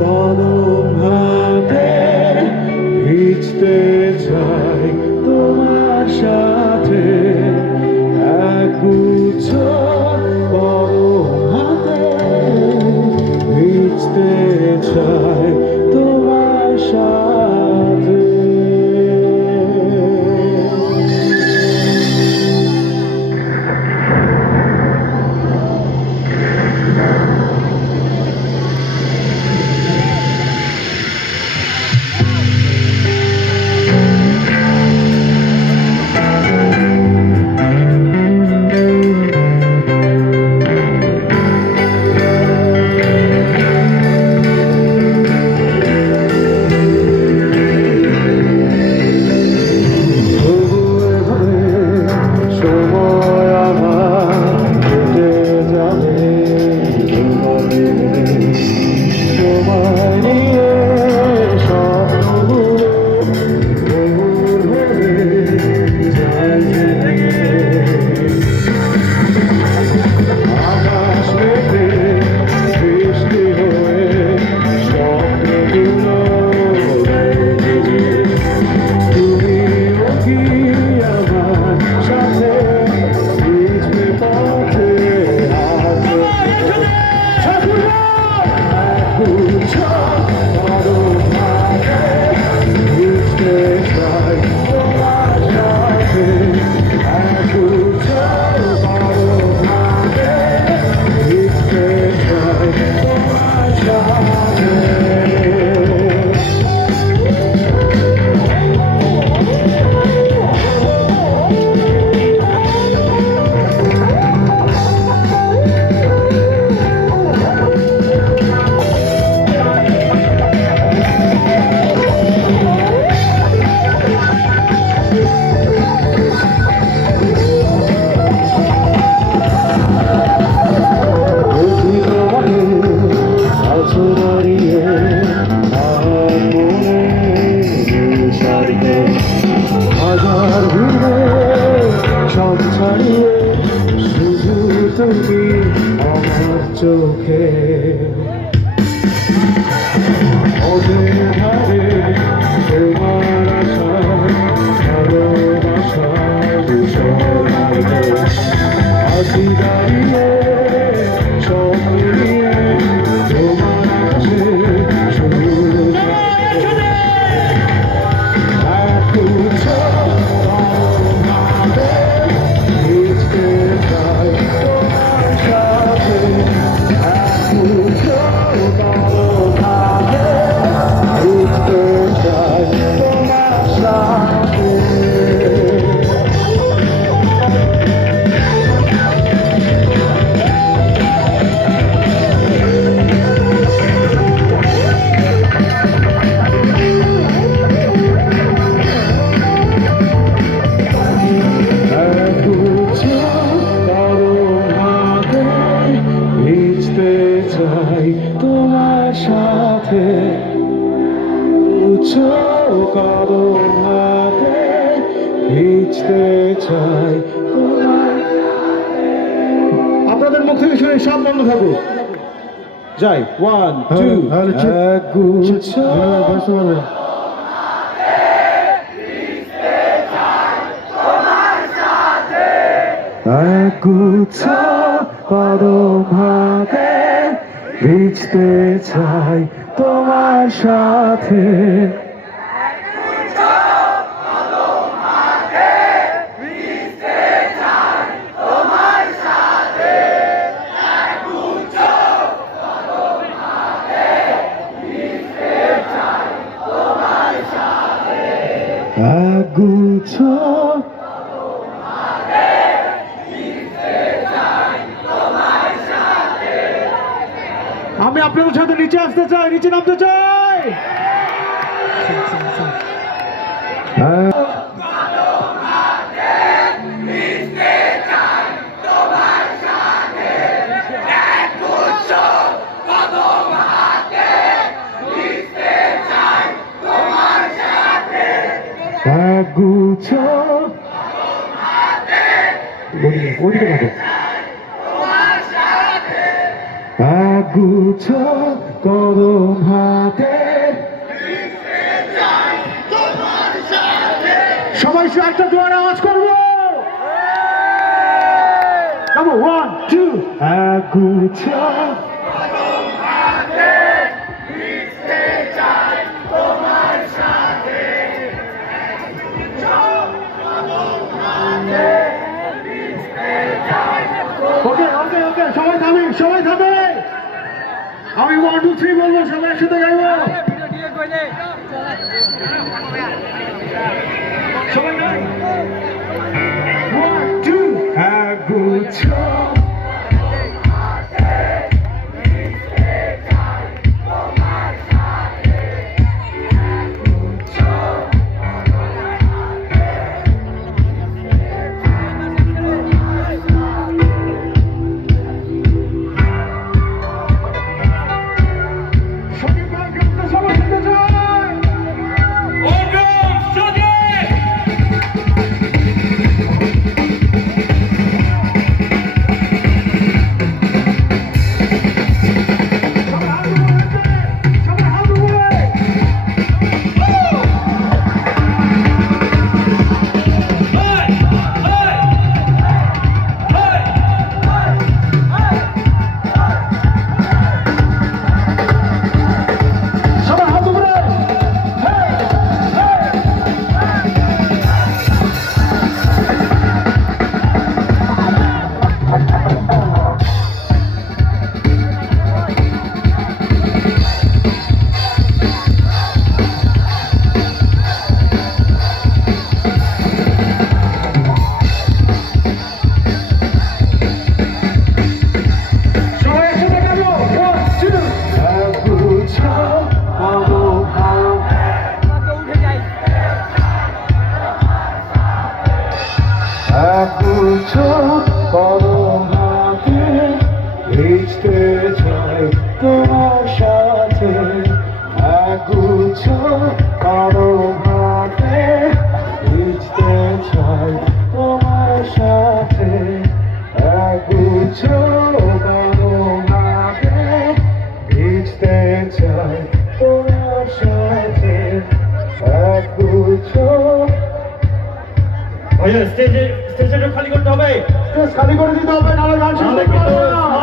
কলম হাতে ভিজতে চাই তোমার সাথে, একগুচ্ছ কলম হাতে ভিজতে চাই তোমার সাথে। শুধু তুমি আমার চোখে ওদের ধারে তোমার আশা ভালোবাসা আছি দাঁড়িয়ে সব মিলিয়ে তোমার কাছে শুধু তোমার সাথে কলম হাতে ভিজতে চাই তোমার। আপনাদের মুখ থেকে শুনে সব বন্ধ থাকুক। যাই 1 2 একগুচ্ছ একগুচ্ছ কলম হাতে ভিজতে চাই তোমার সাথে, একগুচ্ছ আমি আপনাদের সাথে নিচে আসতে চাই, নিচে নামতে চাই। একগুচ্ছ একগুচ্ছ কদম হাতে। সবাই শুধু একটা জোয়ার আওয়াজ করবো। Come on, 1, 2, গুচ্ছ ওকে ওকে ওকে, সবাই থামে, সবাই থামে। আমি 1, 2, 3 বলবো, সবাই একসাথে গাইবো। সবাই গাই। 1, 2, গুচ্ছ গুচ্ছ কদম হাতে ভিজতে চাই তোমার সাথে। গুচ্ছ কদম হাতে ভিজতে চাই তোমার সাথে। গুচ্ছ কদম হাতে ভিজতে চাই তোমার সাথে। গুচ্ছ স্টেজে খালি করতে হবে, খালি করে দিতে হবে, নাহলে গান শেষ করতে পারবো না।